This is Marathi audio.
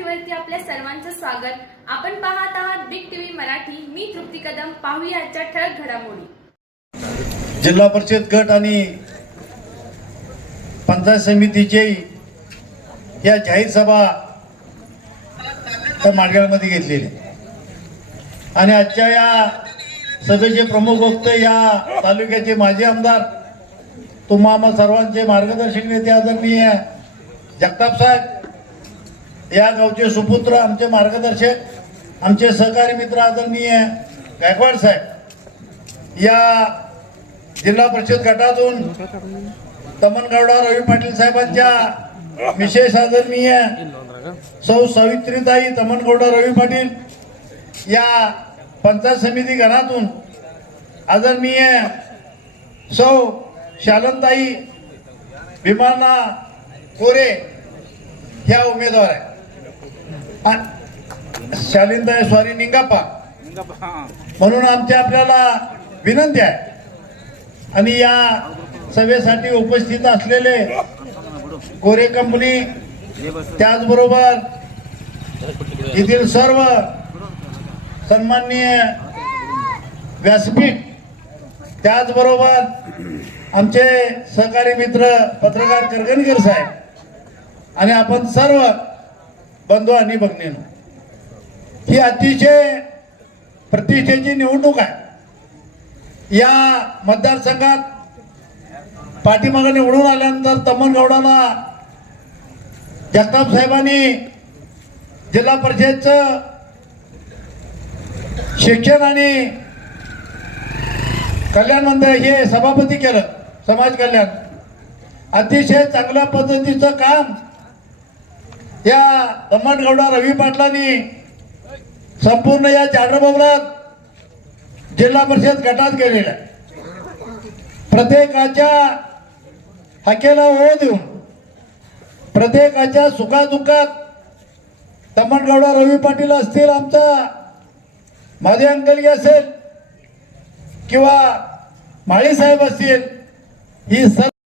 मराठीवरती आपल्या सर्वांचं स्वागत. आपण पाहत आहात बिग टीव्ही मराठी. मी तृप्ती कदम. पाहूया आजच्या ठळक घडामोडी. जिल्हा परिषद गट आणि पंचायत समितीचे या जाहीर सभा त्या माडगाळमध्ये घेतलेली. आणि आजच्या या सभेचे प्रमुख वक्ते या तालुक्याचे माजी आमदार तुम्हा सर्वांचे मार्गदर्शक नेते आदरणीय जगताप साहेब या गावचे सुपुत्र आमचे मार्गदर्शक आमचे सहकारी मित्र आदरणीय गायकवाड साहेब या जिल्हा परिषद गटातून तमनगौडा रवी पाटील साहेबांच्या विशेष आदरणीय सौ सावित्रीताई तमनगौडा रवी पाटील या पंचायत समिती गणातून आदरणीय सौ शालनताई भीमाना कोरे ह्या उमेदवार आहे शालिनताई स्वारी निंगापा. म्हणून आमची आपल्याला विनंती आहे. आणि या सभेसाठी उपस्थित असलेले कोरे कंपनी त्याचबरोबर येथील सर्व सन्माननीय व्यासपीठ त्याचबरोबर आमचे सहकारी मित्र पत्रकार करगणकर साहेब. आणि आपण सर्व बंधू आणि भगिनींनो ही अतिशय प्रतिष्ठेची निवडणूक आहे. या मतदारसंघात पाठीमागे निवडून आल्यानंतर तमनगौडाला जगताप साहेबांनी जिल्हा परिषदचं शिक्षण आणि कल्याण मंडळ हे सभापती केलं समाज कल्याण. अतिशय चांगल्या पद्धतीचं काम या दमणगौडा रवी पाटलांनी संपूर्ण या चाडरबोबरात जिल्हा परिषद गटात केलेलं प्रत्येकाच्या हाकेला ओळ देऊन प्रत्येकाच्या सुखादुखात तमणगौडा रवी पाटील असतील आमचा माझे अंकलगी असेल किंवा माळी साहेब असतील ही सर्व